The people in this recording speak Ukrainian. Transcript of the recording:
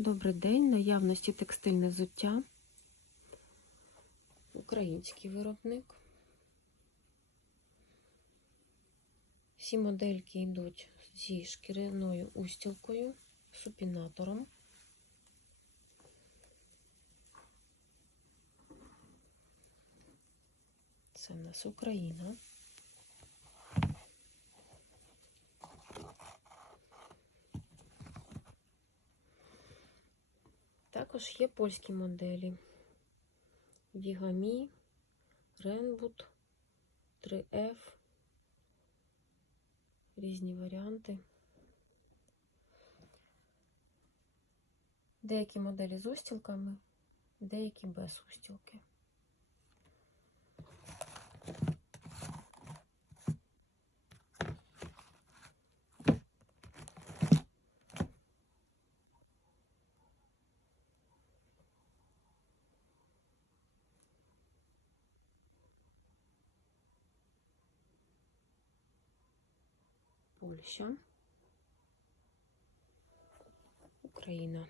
Добрий день, наявності текстильне взуття. Український виробник. Всі модельки йдуть зі шкіряною устілкою, супінатором. Це в нас Україна. Також є польські моделі. Вігамі, Ренбут, 3F, різні варіанти. Деякі моделі з устілками, деякі без устілки. Польща, Україна.